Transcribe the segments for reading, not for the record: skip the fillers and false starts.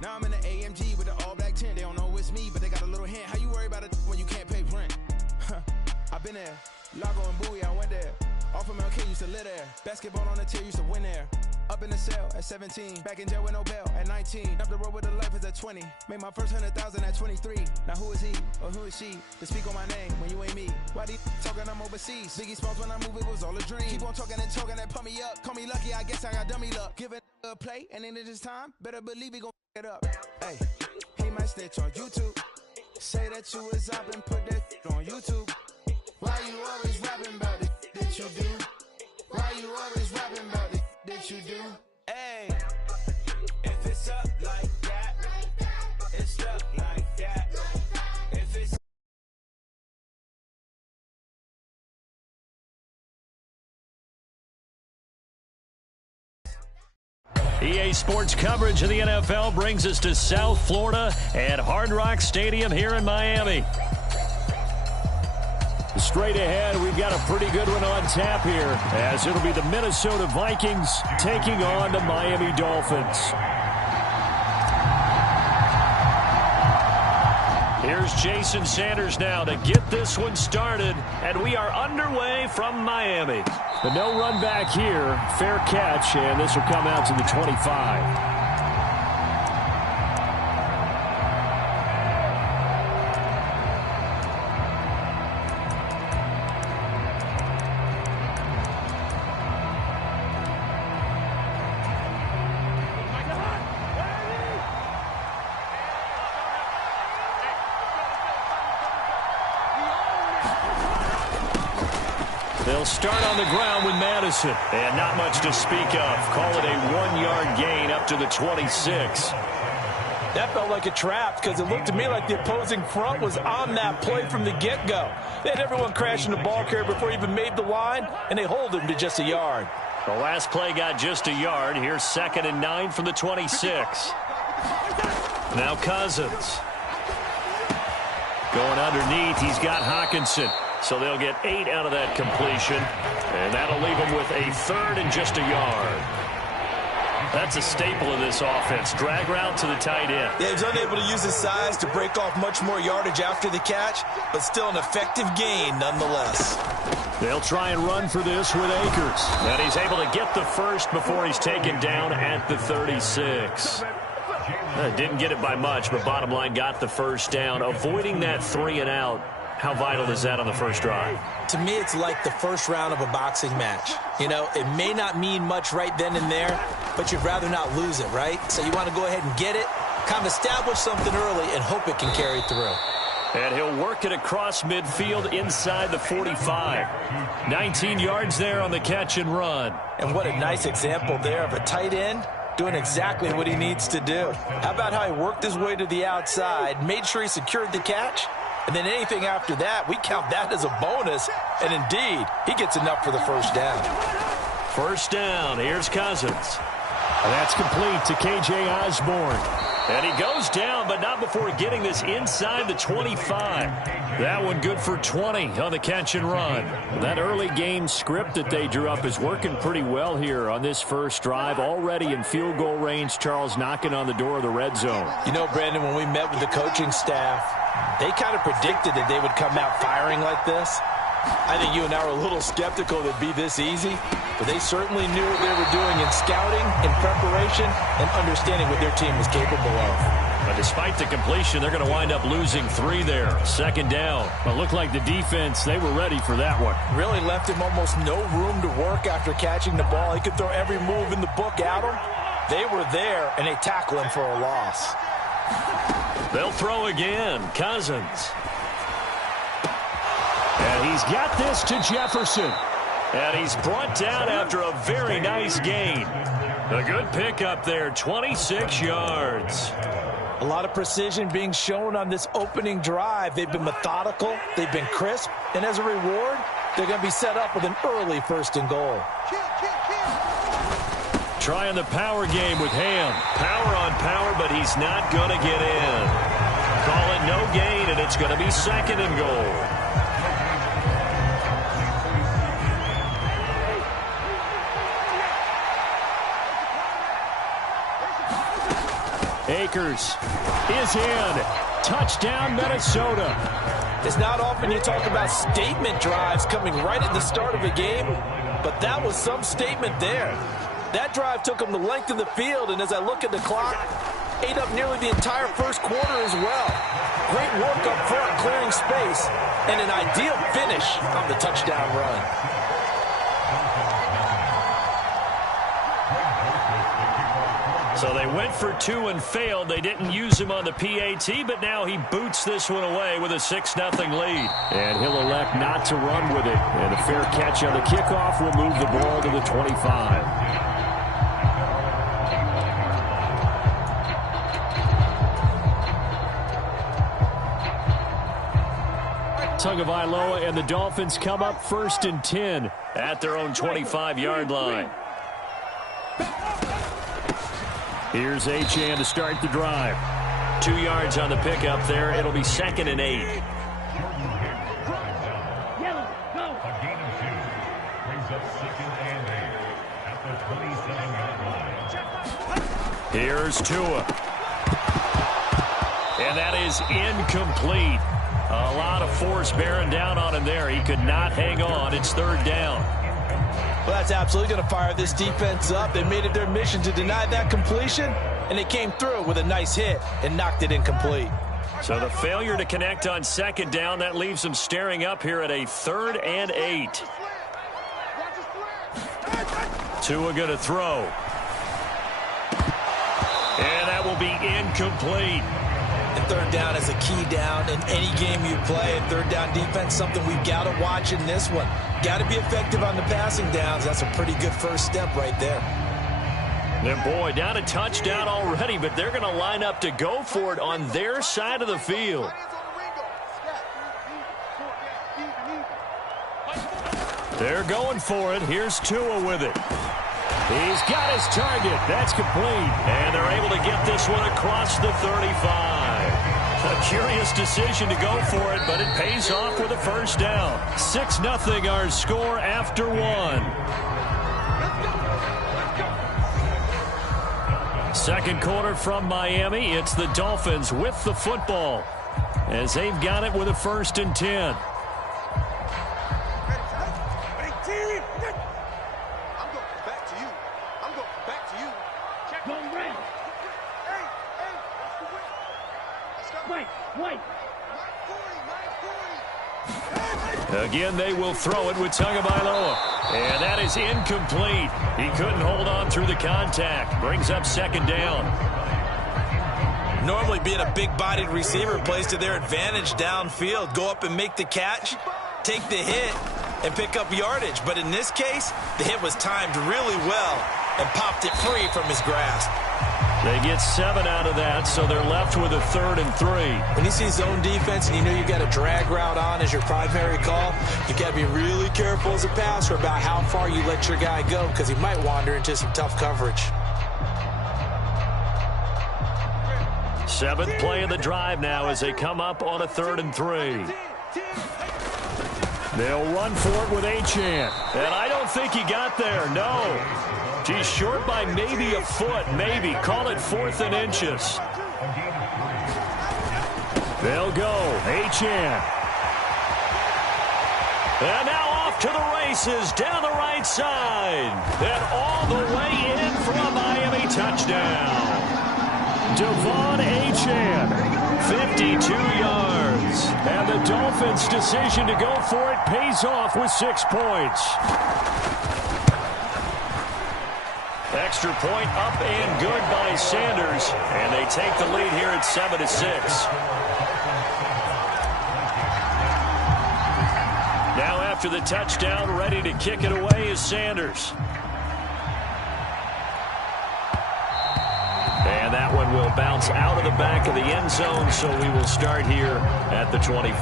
Now I'm in the AMG with the all-black tint. They don't know it's me, but they got a little hint. How you worry about it when you can't pay rent? I've been there. Lago and Bowie, I went there. Off of MLK, used to live there. Basketball on the tier, used to win there. Up in the cell at 17. Back in jail with no bail at 19. Up the road with the life is at 20. Made my first 100,000 at 23. Now who is he or who is she to speak on my name when you ain't me? Why they talking I'm overseas? Biggie Smalls when I move, it was all a dream. Keep on talking and talking and pump me up. Call me lucky, I guess I got dummy luck. Give it a play and then it's time. Better believe he gon' it up. Hey, he might snitch on YouTube. Say that you was up and put that on YouTube. Why you always rapping about it that you do? Why you always rapping about it that you do? Hey, if it's up like that, it's up like that. If it's EA Sports coverage of the NFL brings us to South Florida at Hard Rock Stadium here in Miami. Straight ahead, we've got a pretty good one on tap here, as it'll be the Minnesota Vikings taking on the Miami Dolphins. Here's Jason Sanders now to get this one started, and we are underway from Miami. The no run back here, fair catch, and this will come out to the 25. They'll start on the ground with Madison. And not much to speak of. Call it a 1-yard gain up to the 26. That felt like a trap because it looked to me like the opposing front was on that play from the get-go. They had everyone crashing the ball carrier before he even made the line, and they hold him to just a yard. The last play got just a yard. Here's 2nd and 9 from the 26. Now Cousins. Going underneath, he's got Hawkinson. So they'll get 8 out of that completion, and that'll leave them with a 3rd and just a yard. That's a staple of this offense. Drag route to the tight end. Yeah, he was unable to use his size to break off much more yardage after the catch, but still an effective gain nonetheless. They'll try and run for this with Akers. And he's able to get the first before he's taken down at the 36. Didn't get it by much, but bottom line got the first down. Avoiding that 3 and out. How vital is that on the first drive? To me, it's like the first round of a boxing match. You know, it may not mean much right then and there, but you'd rather not lose it, right? So you want to go ahead and get it, kind of establish something early, and hope it can carry through. And he'll work it across midfield inside the 45. 19 yards there on the catch and run. And what a nice example there of a tight end doing exactly what he needs to do. How about how he worked his way to the outside, made sure he secured the catch, and then anything after that, we count that as a bonus. And indeed, he gets enough for the first down. First down, here's Cousins. And that's complete to K.J. Osborne. And he goes down, but not before getting this inside the 25. That one good for 20 on the catch and run. That early game script that they drew up is working pretty well here on this first drive. Already in field goal range, Charles knocking on the door of the red zone. You know, Brandon, when we met with the coaching staff, they kind of predicted that they would come out firing like this. I think you and I were a little skeptical that it'd be this easy, but they certainly knew what they were doing in scouting, in preparation, and understanding what their team was capable of. But despite the completion, they're going to wind up losing 3 there. 2nd down. It looked like the defense, they were ready for that one. Really left him almost no room to work after catching the ball. He could throw every move in the book at him. They were there, and they tackle him for a loss. They'll throw again. Cousins. And he's got this to Jefferson. And he's brought down after a very nice gain. A good pickup there, 26 yards. A lot of precision being shown on this opening drive. They've been methodical, they've been crisp, and as a reward, they're going to be set up with an early 1st and goal. Trying the power game with Ham. Power on power, but he's not going to get in. Call it no gain, and it's going to be 2nd and goal. Akers is in. Touchdown, Minnesota. It's not often you talk about statement drives coming right at the start of a game, but that was some statement there. That drive took them the length of the field, and as I look at the clock, ate up nearly the entire first quarter as well. Great work up front, clearing space, and an ideal finish on the touchdown run. So they went for 2 and failed. They didn't use him on the PAT, but now he boots this one away with a 6-0 lead. And he'll elect not to run with it. And a fair catch on the kickoff will move the ball to the 25. Tagovailoa and the Dolphins come up 1st and 10 at their own 25-yard line. Here's Achane to start the drive. 2 yards on the pickup there. It'll be 2nd and 8. Here's Tua. And that is incomplete. A lot of force bearing down on him there. He could not hang on. It's 3rd down. Well, that's absolutely going to fire this defense up. They made it their mission to deny that completion, and they came through with a nice hit and knocked it incomplete. So the failure to connect on 2nd down, that leaves them staring up here at a 3rd and 8. Tua going to throw. And that will be incomplete. And 3rd down is a key down in any game you play. And 3rd down defense, something we've got to watch in this one. Got to be effective on the passing downs. That's a pretty good first step right there. And boy, down a touchdown already, but they're going to line up to go for it on their side of the field. They're going for it. Here's Tua with it. He's got his target. That's complete. And they're able to get this one across the 35. A curious decision to go for it, but it pays off with a 1st down. 6-0 our score after 1. Second quarter from Miami. It's the Dolphins with the football as they've got it with a 1st and 10. Again, they will throw it with Tagovailoa. And that is incomplete. He couldn't hold on through the contact. Brings up 2nd down. Normally being a big-bodied receiver plays to their advantage downfield. Go up and make the catch, take the hit, and pick up yardage. But in this case, the hit was timed really well and popped it free from his grasp. They get 7 out of that, so they're left with a 3rd and 3. When you see zone defense and you know you've got a drag route on as your primary call, you've got to be really careful as a passer about how far you let your guy go because he might wander into some tough coverage. 7th play of the drive now as they come up on a 3rd and 3. They'll run for it with Achane. And I don't think he got there, no. He's short by maybe a foot, maybe. Call it 4th and inches. They'll go. Achane. And now off to the races down the right side. And all the way in for a Miami touchdown. Devon Achane, 52 yards. And the Dolphins' decision to go for it pays off with 6 points. Extra point up and good by Sanders. And they take the lead here at 7-6. Now after the touchdown, ready to kick it away is Sanders. And that one will bounce out of the back of the end zone, so we will start here at the 25.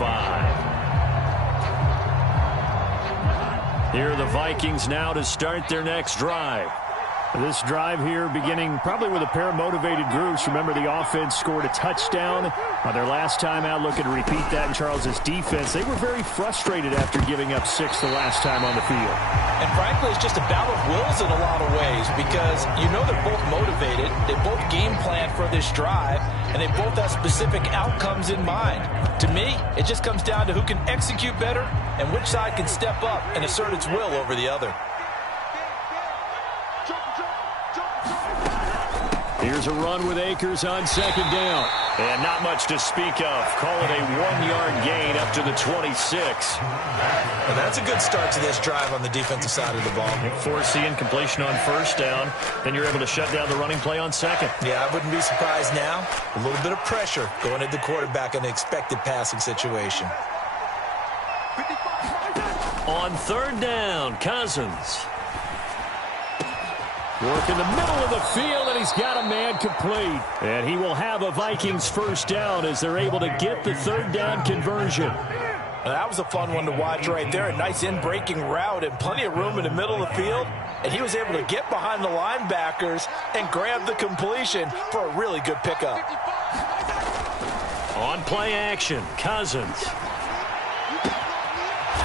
Here are the Vikings now to start their next drive. This drive here beginning probably with a pair of motivated groups. Remember, the offense scored a touchdown on their last time out, looking to repeat that in Charles's defense. They were very frustrated after giving up 6 the last time on the field. And frankly, it's just a battle of wills in a lot of ways because you know they're both motivated. They both game plan for this drive, and they both have specific outcomes in mind. To me, it just comes down to who can execute better and which side can step up and assert its will over the other. Here's a run with Akers on second down. And not much to speak of. Call it a 1-yard gain up to the 26. Well, that's a good start to this drive on the defensive side of the ball. Force the incompletion on first down. Then you're able to shut down the running play on second. Yeah, I wouldn't be surprised now. A little bit of pressure going at the quarterback in an expected passing situation. On third down, Cousins. Work in the middle of the field, and he's got a man complete. And he will have a Vikings first down as they're able to get the third down conversion. That was a fun one to watch right there. A nice in-breaking route and plenty of room in the middle of the field. And he was able to get behind the linebackers and grab the completion for a really good pickup. On play action, Cousins.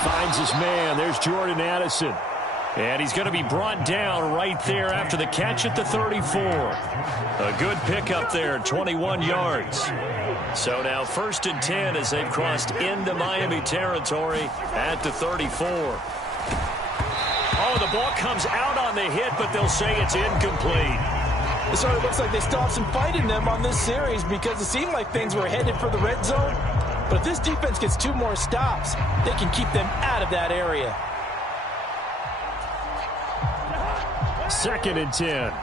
Finds his man. There's Jordan Addison. And he's going to be brought down right there after the catch at the 34. A good pickup there, 21 yards. So now 1st and 10 as they've crossed into Miami territory at the 34. Oh, the ball comes out on the hit, but they'll say it's incomplete. It sort of looks like they still have some fight in them on this series because it seemed like things were headed for the red zone. But if this defense gets 2 more stops, they can keep them out of that area. 2nd and 10.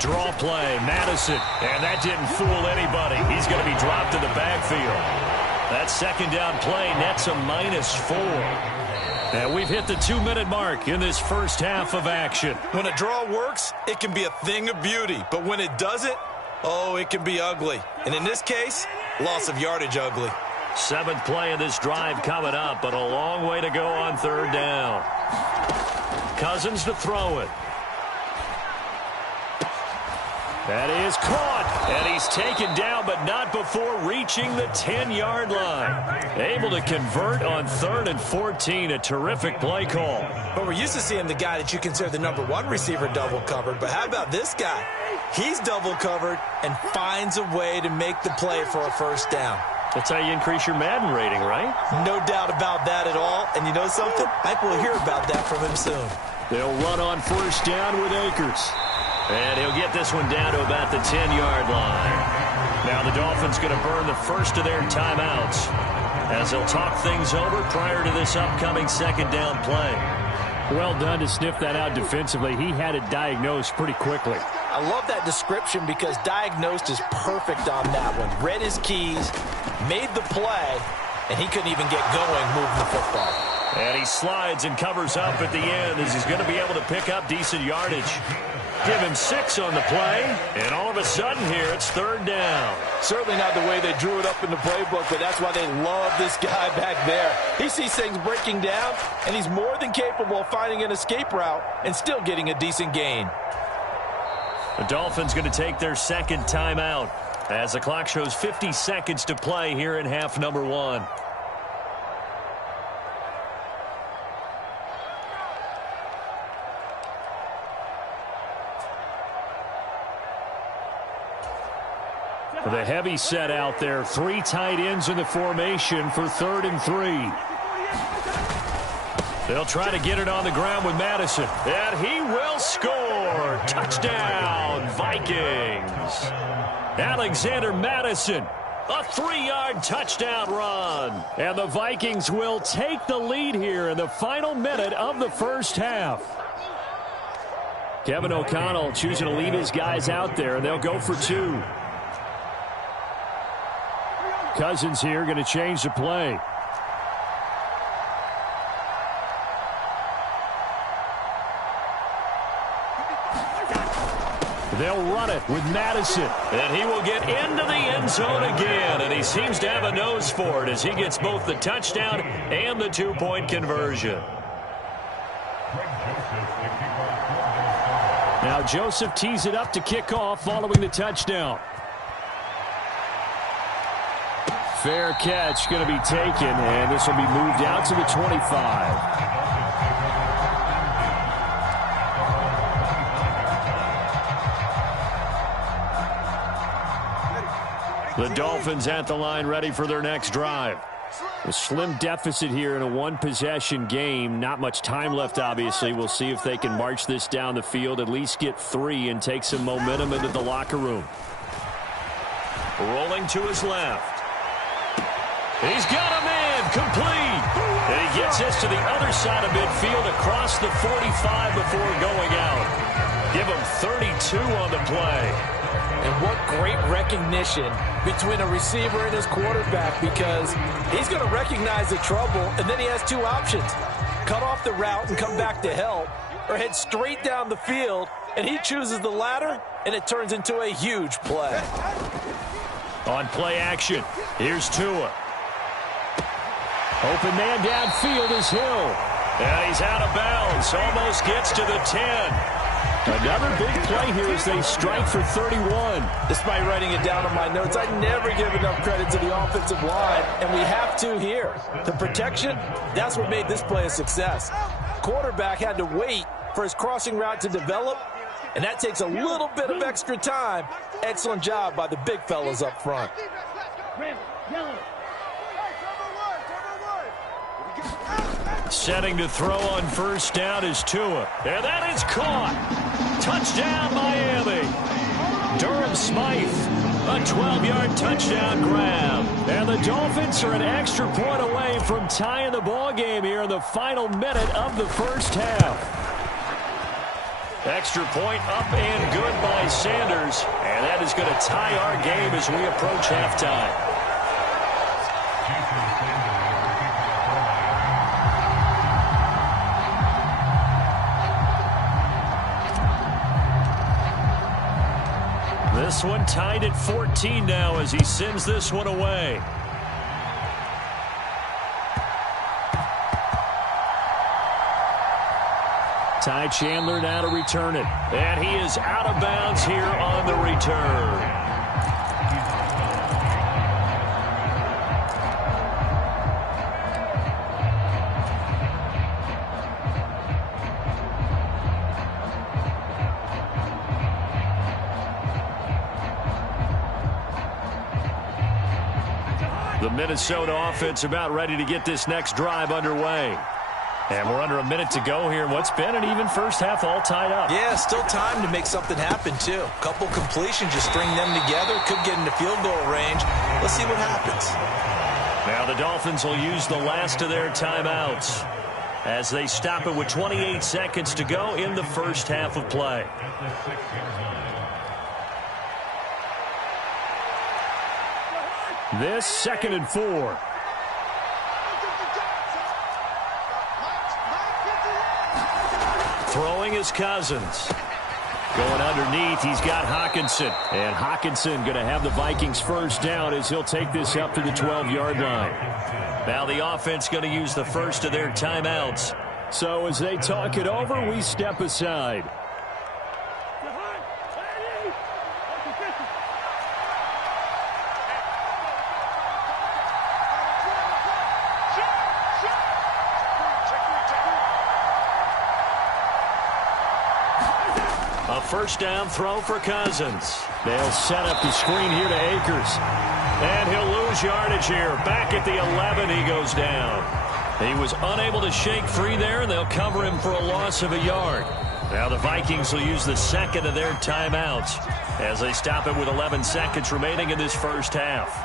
Draw play, Madison. And that didn't fool anybody. He's going to be dropped in the backfield. That second down play nets a -4. And we've hit the 2-minute mark in this first half of action. When a draw works, it can be a thing of beauty. But when it doesn't, oh, it can be ugly. And in this case, loss of yardage ugly. 7th play of this drive coming up, but a long way to go on third down. Cousins to throw it. That is caught, and he's taken down, but not before reaching the 10-yard line. Able to convert on 3rd and 14, a terrific play call. But we're used to seeing the guy that you consider the #1 receiver double covered, but how about this guy? He's double covered and finds a way to make the play for a first down. That's how you increase your Madden rating, right? No doubt about that at all. And you know something? I think we'll hear about that from him soon. They'll run on first down with Akers. And he'll get this one down to about the 10-yard line. Now the Dolphins going to burn the first of their timeouts as they'll talk things over prior to this upcoming second down play. Well done to sniff that out defensively. He had it diagnosed pretty quickly. I love that description because diagnosed is perfect on that one. Read his keys, made the play, and he couldn't even get going moving the football. And he slides and covers up at the end as he's going to be able to pick up decent yardage. Give him 6 on the play, and all of a sudden here it's third down. Certainly not the way they drew it up in the playbook, but that's why they love this guy back there. He sees things breaking down, and he's more than capable of finding an escape route and still getting a decent gain. The Dolphins going to take their second timeout as the clock shows 50 seconds to play here in half number 1. The heavy set out there. 3 tight ends in the formation for 3rd and 3. They'll try to get it on the ground with Madison. And he will score. Touchdown, Vikings. Alexander Madison. A 3-yard touchdown run. And the Vikings will take the lead here in the final minute of the first half. Kevin O'Connell choosing to leave his guys out there, and they'll go for 2. Cousins here going to change the play. They'll run it with Madison. And he will get into the end zone again. And he seems to have a nose for it as he gets both the touchdown and the two-point conversion. Now Joseph tees it up to kick off following the touchdown. Fair catch going to be taken, and this will be moved out to the 25. The Dolphins at the line ready for their next drive. A slim deficit here in a one-possession game. Not much time left, obviously. We'll see if they can march this down the field, at least get 3, and take some momentum into the locker room. Rolling to his left. He's got a man, complete. And he gets this to the other side of midfield across the 45 before going out. Give him 32 on the play. And what great recognition between a receiver and his quarterback, because he's going to recognize the trouble, and then he has 2 options. Cut off the route and come back to help, or head straight down the field, and he chooses the latter, and it turns into a huge play. On play action, here's Tua. Open man downfield is Hill. And he's out of bounds, almost gets to the 10. Another big play here as they strike for 31. Despite writing it down on my notes, I never give enough credit to the offensive line, and we have to here. The protection, that's what made this play a success. Quarterback had to wait for his crossing route to develop, and that takes a little bit of extra time. Excellent job by the big fellas up front. Setting to throw on first down is Tua. And that is caught. Touchdown, Miami. Durham Smythe, a 12-yard touchdown grab. And the Dolphins are an extra point away from tying the ball game here in the final minute of the first half. Extra point up and good by Sanders. And that is going to tie our game as we approach halftime. This one tied at 14 now as he sends this one away. Ty Chandler now to return it. And he is out of bounds here on the return. The Minnesota offense about ready to get this next drive underway. And we're under a minute to go here in what's been an even first half, all tied up. Yeah, still time to make something happen, too. Couple completions, just string them together. Could get into field goal range. Let's see what happens. Now the Dolphins will use the last of their timeouts as they stop it with 28 seconds to go in the first half of play. This 2nd and 4. Throwing is Cousins. Going underneath, he's got Hockenson. And Hockenson going to have the Vikings first down as he'll take this up to the 12-yard line. Now the offense going to use the first of their timeouts. So as they talk it over, we step aside. A first down throw for Cousins. They'll set up the screen here to Akers. And he'll lose yardage here. Back at the 11, he goes down. He was unable to shake free there, and they'll cover him for a loss of a yard. Now the Vikings will use the second of their timeouts as they stop it with 11 seconds remaining in this first half.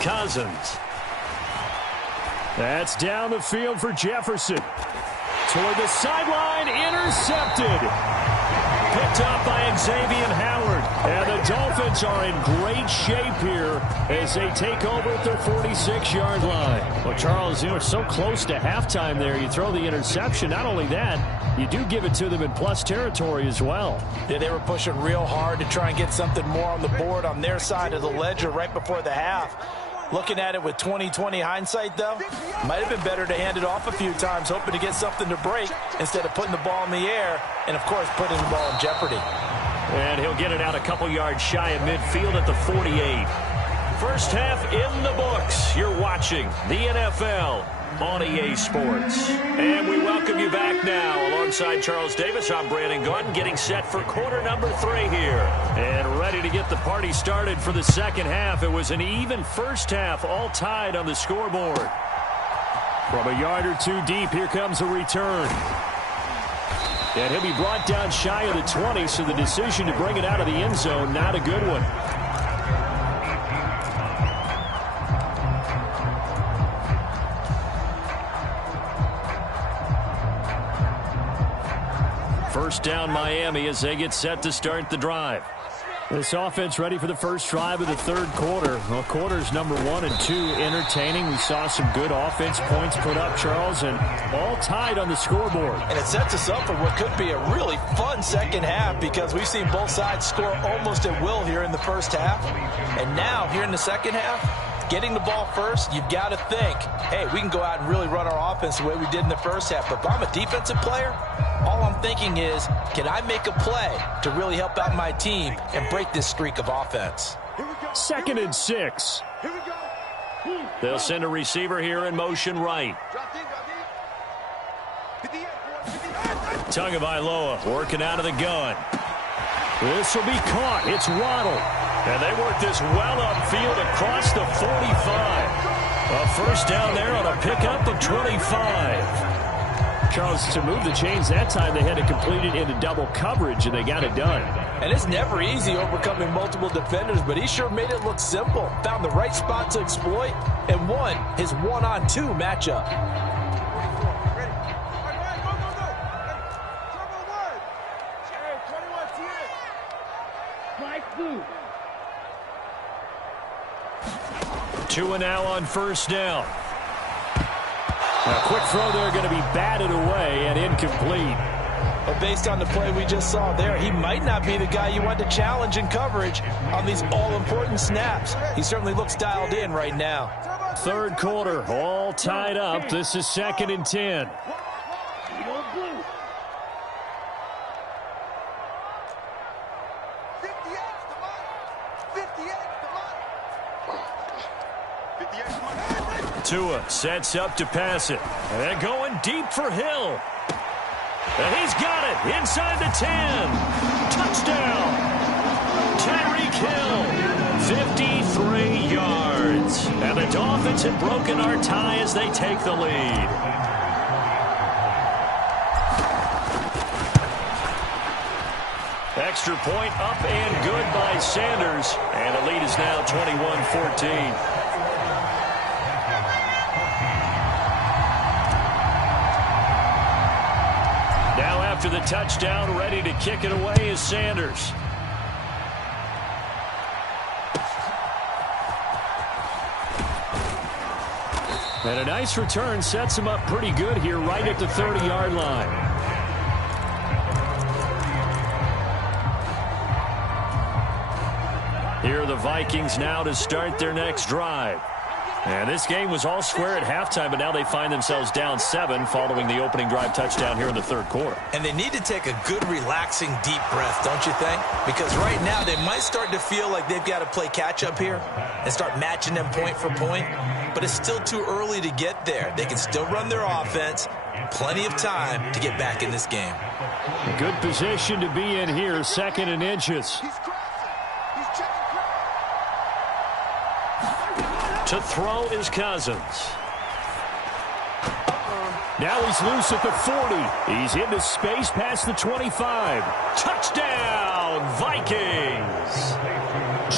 Cousins. That's down the field for Jefferson. Toward the sideline, intercepted. Picked up by Xavier Howard. And the Dolphins are in great shape here as they take over at their 46-yard line. Well, Charles, you know, so close to halftime there. You throw the interception. Not only that, you do give it to them in plus territory as well. Yeah, they were pushing real hard to try and get something more on the board on their side of the ledger right before the half. Looking at it with 20/20 hindsight, though, might have been better to hand it off a few times, hoping to get something to break instead of putting the ball in the air and, of course, putting the ball in jeopardy. And he'll get it out a couple yards shy of midfield at the 48. First half in the books. You're watching the NFL on EA Sports. And we welcome you back now. Alongside Charles Davis, I'm Brandon Gordon, getting set for quarter number 3 here. And ready to get the party started for the second half. It was an even first half, all tied on the scoreboard. From a yard or two deep, here comes a return. And he'll be brought down shy of the 20, so the decision to bring it out of the end zone, not a good one. First down Miami as they get set to start the drive. This offense ready for the first drive of the third quarter. Well, quarters number 1 and 2 entertaining. We saw some good offense points put up, Charles, and all tied on the scoreboard. And it sets us up for what could be a really fun second half because we've seen both sides score almost at will here in the first half. And now, here in the second half, getting the ball first, you've got to think, hey, we can go out and really run our offense the way we did in the first half. But if I'm a defensive player, all I'm thinking is, can I make a play to really help out my team and break this streak of offense? 2nd and 6. They'll send a receiver here in motion right. Tagovailoa working out of the gun. This will be caught. It's Waddle. And they work this well upfield across the 45. A first down there on a pickup of 25. Charles, to move the chains that time, they had to complete it into double coverage, and they got it done. And it's never easy overcoming multiple defenders, but he sure made it look simple. Found the right spot to exploit and won his 1-on-2 matchup. Two and now on first down. A quick throw there going to be batted away and incomplete. But based on the play we just saw there, he might not be the guy you want to challenge in coverage on these all-important snaps. He certainly looks dialed in right now. Third quarter, all tied up. This is 2nd and 10. Tua sets up to pass it. And they're going deep for Hill. And he's got it inside the 10. Touchdown. Tyreek Hill, 53 yards. And the Dolphins have broken our tie as they take the lead. Extra point up and good by Sanders. And the lead is now 21-14. After the touchdown, ready to kick it away is Sanders. And a nice return sets him up pretty good here right at the 30-yard line. Here are the Vikings now to start their next drive. And this game was all square at halftime, but now they find themselves down 7 following the opening drive touchdown here in the third quarter. And they need to take a good, relaxing, deep breath, don't you think? Because right now they might start to feel like they've got to play catch-up here and start matching them point for point. But it's still too early to get there. They can still run their offense. Plenty of time to get back in this game. A good position to be in here, 2nd and inches. To throw is Cousins. Now he's loose at the 40. He's into space past the 25. Touchdown, Vikings.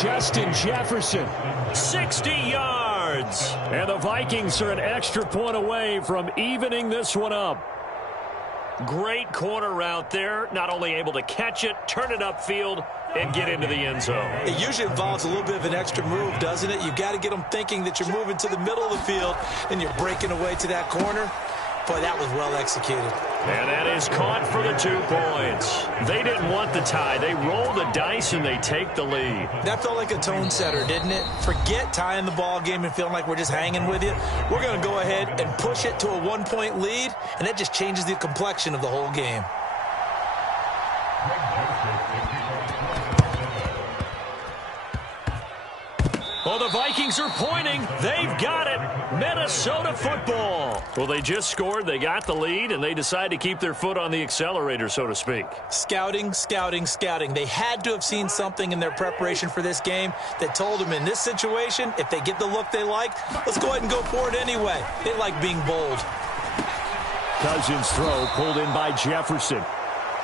Justin Jefferson, 60 yards. yards. And the Vikings are an extra point away from evening this one up. Great corner route there. Not only able to catch it, turn it upfield, and get into the end zone. It usually involves a little bit of an extra move, doesn't it? You've got to get them thinking that you're moving to the middle of the field and you're breaking away to that corner. Boy, that was well executed. And that is caught for the 2 points. They didn't want the tie. They roll the dice and they take the lead. That felt like a tone setter, didn't it? Forget tying the ball game and feeling like we're just hanging with you. We're going to go ahead and push it to a 1-point lead, and that just changes the complexion of the whole game. Well, the Vikings are pointing. They've got it. Minnesota football. Well, they just scored. They got the lead, and they decide to keep their foot on the accelerator, so to speak. Scouting, scouting, scouting. They had to have seen something in their preparation for this game that told them in this situation, if they get the look they like, let's go ahead and go for it anyway. They like being bold. Cousins' throw pulled in by Jefferson.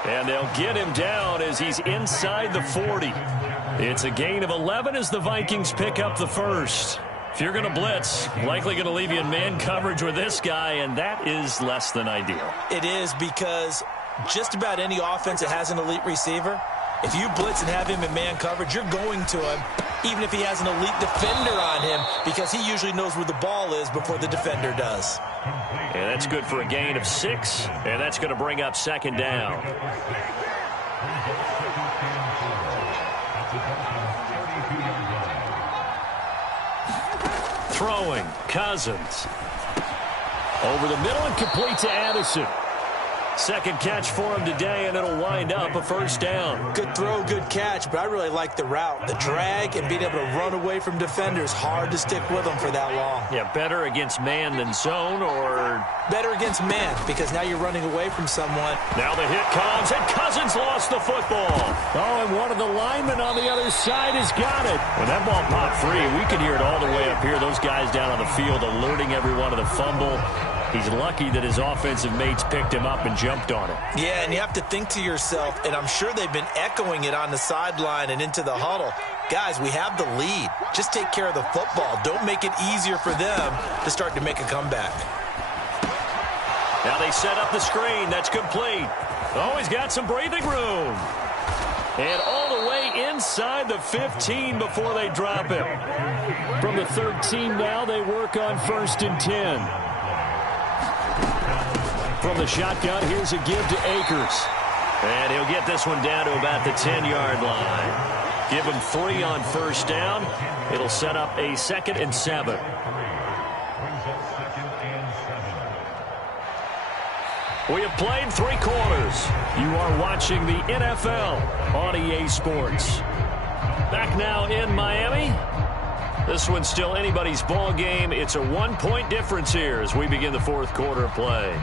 And they'll get him down as he's inside the 40. It's a gain of 11 as the Vikings pick up the first. If you're going to blitz, likely going to leave you in man coverage with this guy, and that is less than ideal. It is, because just about any offense that has an elite receiver, if you blitz and have him in man coverage, you're going to him, even if he has an elite defender on him, because he usually knows where the ball is before the defender does. And that's good for a gain of 6, and that's going to bring up second down. Throwing, Cousins. Over the middle and complete to Addison. Second catch for him today, and it'll wind up a first down. Good throw, good catch, but I really like the route. The drag and being able to run away from defenders, hard to stick with them for that long. Yeah, better against man than zone, or... Better against man, because now you're running away from someone. Now the hit comes, and Cousins lost the football. Oh, and one of the linemen on the other side has got it. When that ball popped free, we could hear it all the way up here. Those guys down on the field alerting everyone of the fumble. He's lucky that his offensive mates picked him up and jumped on it. Yeah, and you have to think to yourself, and I'm sure they've been echoing it on the sideline and into the huddle. Guys, we have the lead. Just take care of the football. Don't make it easier for them to start to make a comeback. Now they set up the screen. That's complete. Oh, he's got some breathing room. And all the way inside the 15 before they drop him. From the 13 now, they work on 1st and 10. From the shotgun, here's a give to Akers. And he'll get this one down to about the 10-yard line. Give him 3 on first down. It'll set up a 2nd and 7. We have played 3 quarters. You are watching the NFL on EA Sports. Back now in Miami. This one's still anybody's ball game. It's a 1-point difference here as we begin the 4th quarter of play.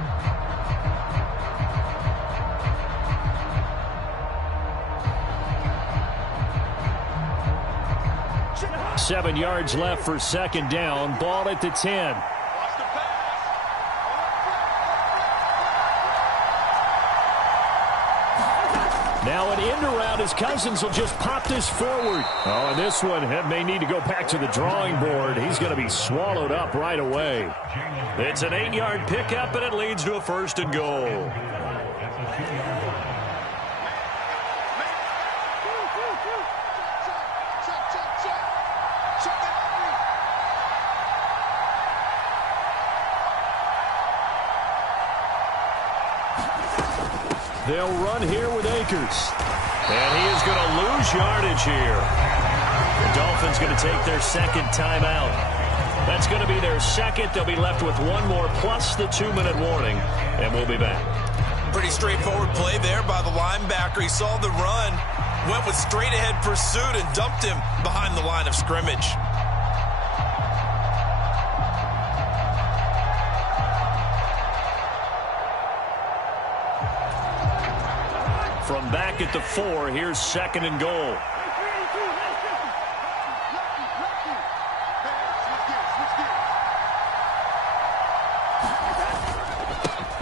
7 yards left for second down. Ball at the 10. Now an end around as Cousins will just pop this forward. Oh, and this one may need to go back to the drawing board. He's going to be swallowed up right away. It's an 8-yard pickup, and it leads to a 1st and goal. They'll run here with Akers. And he is going to lose yardage here. The Dolphins going to take their 2nd timeout. That's going to be their 2nd. They'll be left with 1 more plus the 2-minute warning. And we'll be back. Pretty straightforward play there by the linebacker. He saw the run, went with straight-ahead pursuit, and dumped him behind the line of scrimmage. From back at the 4, here's 2nd and goal.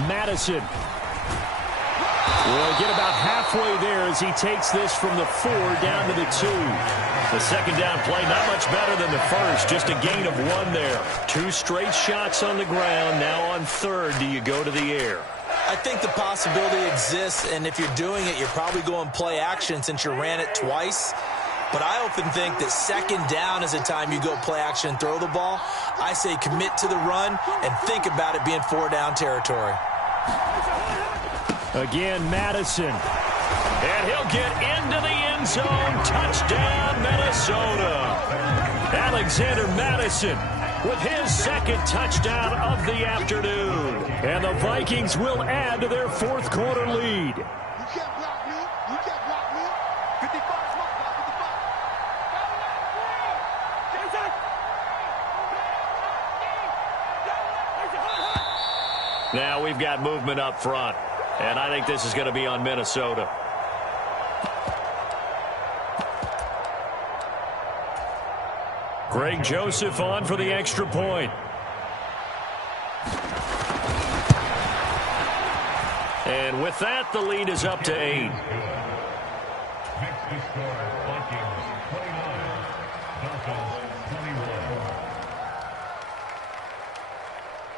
Madison We'll get about halfway there as he takes this from the 4 down to the 2. The second down play, not much better than the first, just a gain of 1 there. 2 straight shots on the ground. Now on third, do you go to the air? I think the possibility exists, and if you're doing it, you're probably going play action since you ran it twice. But I often think that second down is the time you go play action and throw the ball. I say commit to the run and think about it being 4-down territory. Again, Madison. And he'll get into the end zone. Touchdown, Minnesota. Alexander Madison with his second touchdown of the afternoon. And the Vikings will add to their 4th quarter lead. You can't block me. You can't block me. 55 is my block. 55. Now we've got movement up front. And I think this is going to be on Minnesota. Greg Joseph on for the extra point. And with that, the lead is up to 8.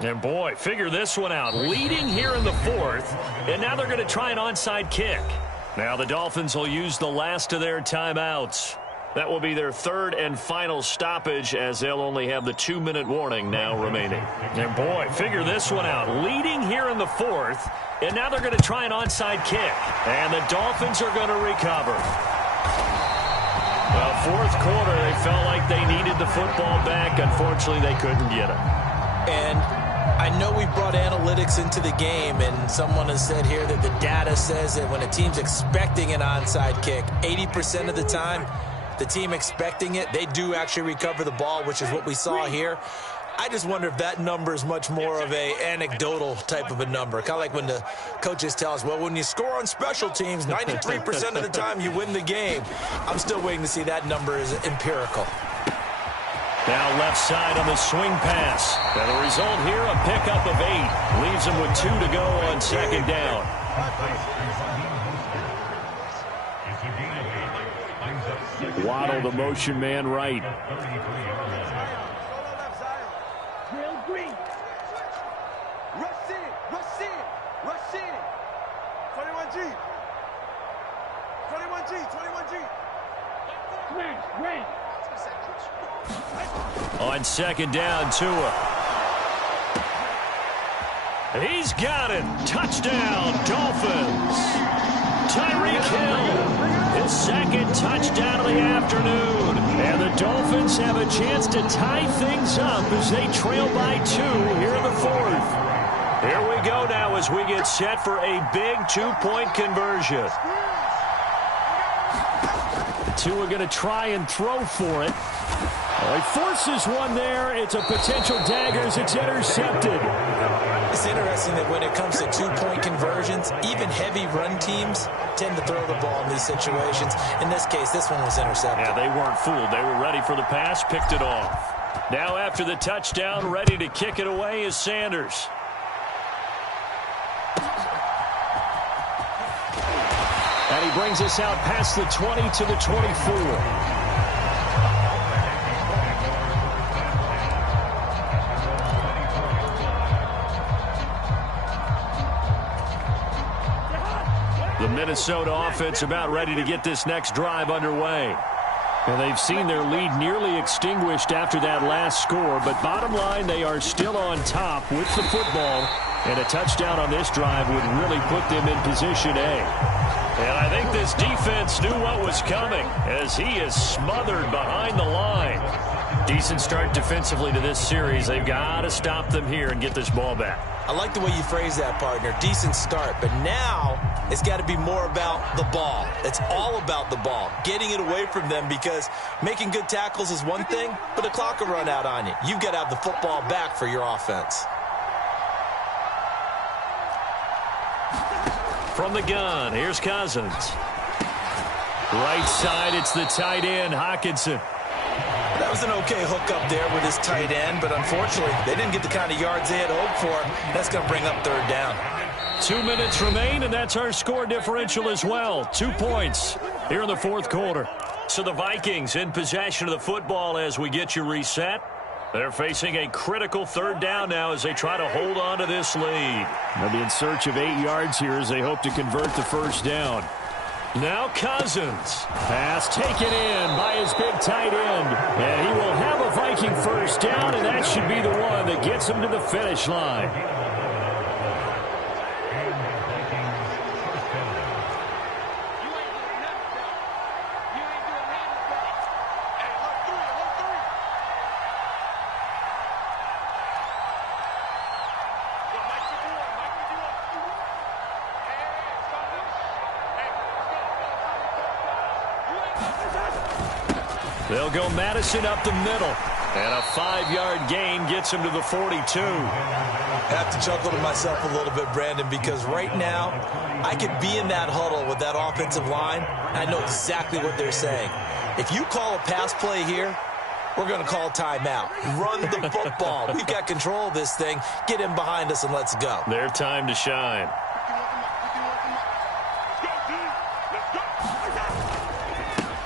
And boy, figure this one out. Leading here in the 4th, and now they're going to try an onside kick. Now the Dolphins will use the last of their timeouts. That will be their 3rd and final stoppage, as they'll only have the 2-minute warning now remaining. And boy, figure this one out. Leading here in the 4th, and now they're going to try an onside kick. And the Dolphins are going to recover. Well, 4th quarter, they felt like they needed the football back. Unfortunately, they couldn't get it. And I know we brought analytics into the game, and someone has said here that the data says that when a team's expecting an onside kick, 80% of the time, the team expecting it, they do actually recover the ball, which is what we saw here. I just wonder if that number is much more of a anecdotal type of a number. Kind of like when the coaches tell us, well, when you score on special teams, 93% of the time you win the game. I'm still waiting to see that number is empirical. Now left side on the swing pass. And the result here, a pickup of 8. Leaves them with 2 to go on second down. Waddle, the motion man right. Green. Rush in. 21G. 21G. Green. On second down, Tua. He's got it. Touchdown, Dolphins. Tyreek Hill, his second touchdown of the afternoon. And the Dolphins have a chance to tie things up as they trail by 2 here in the 4th. Here we go now as we get set for a big 2-point conversion. Tua going to try and throw for it. Well, he forces one there. It's a potential dagger as it's intercepted. It's interesting that when it comes to 2-point conversions, even heavy run teams tend to throw the ball in these situations. In this case, this one was intercepted. Yeah, they weren't fooled. They were ready for the pass, picked it off. Now after the touchdown, ready to kick it away is Sanders. And he brings us out past the 20 to the 24. The Minnesota offense about ready to get this next drive underway. And they've seen their lead nearly extinguished after that last score. But bottom line, they are still on top with the football. And a touchdown on this drive would really put them in position A. And I think this defense knew what was coming as he is smothered behind the line. Decent start defensively to this series. They've got to stop them here and get this ball back. I like the way you phrase that, partner. Decent start. But now it's got to be more about the ball. It's all about the ball. Getting it away from them, because making good tackles is one thing, but the clock will run out on you. You've got to have the football back for your offense. From the gun, here's Cousins. Right side, it's the tight end, Hockenson. That was an okay hook up there with his tight end, but unfortunately, they didn't get the kind of yards they had hoped for. That's going to bring up third down. 2 minutes remain, and that's our score differential as well. 2 points here in the fourth quarter. So the Vikings in possession of the football as we get you reset. They're facing a critical third down now as they try to hold on to this lead. They'll be in search of 8 yards here as they hope to convert the first down. Now Cousins. Pass taken in by his big tight end. And he will have a Viking first down, and that should be the one that gets him to the finish line. They'll go Madison up the middle. And a 5-yard gain gets him to the 42. I have to chuckle to myself a little bit, Brandon, because right now I could be in that huddle with that offensive line. I know exactly what they're saying. If you call a pass play here, we're going to call timeout. Run the football. We've got control of this thing. Get in behind us and let's go. Their time to shine.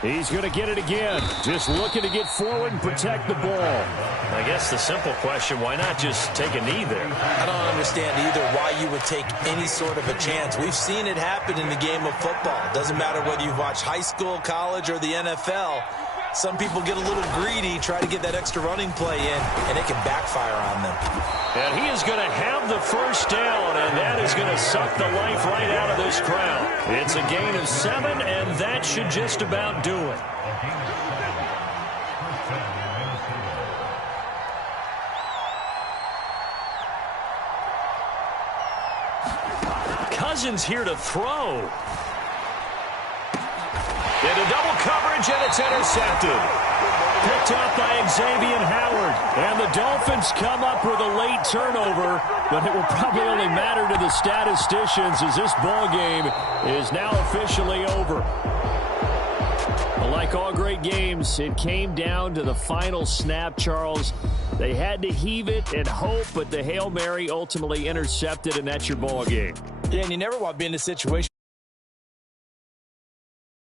He's going to get it again. Just looking to get forward and protect the ball. I guess the simple question, why not just take a knee there? I don't understand either why you would take any sort of a chance. We've seen it happen in the game of football. It doesn't matter whether you've watched high school, college, or the NFL. Some people get a little greedy, try to get that extra running play in, and it can backfire on them. And he is going to have the first down, and that is going to suck the life right out of this crowd. It's a gain of 7, and that should just about do it. Cousins here to throw. Into double coverage, and it's intercepted. Picked up by Xavier Howard. And the Dolphins come up with a late turnover, but it will probably only matter to the statisticians as this ball game is now officially over. Well, like all great games, it came down to the final snap, Charles. They had to heave it and hope, but the Hail Mary ultimately intercepted, and that's your ball game. Yeah, and you never want to be in a situation